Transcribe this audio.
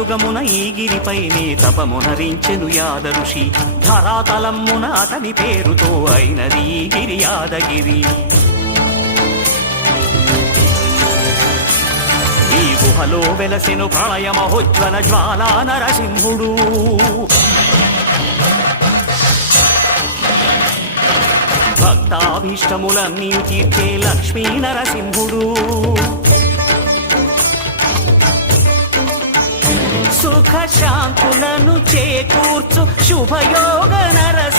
త్రేతాయుగమున ఈ గిరిపైనే తపమునరించెను యాద ఋషి. ధరాతలమ్మున అతని పేరుతో అయినది ఈ గిరి యాదగిరి. ఈ గుహలో వెలసెను ప్రళయ మహోజ్వల జ్వాలా నరసింహుడు. భక్తాభీష్టములన్నీ తీర్చే లక్ష్మీ నరసింహుడు. సుఖ శాంతులను చేకూర్చు శుభయోగ నరసింహుడు.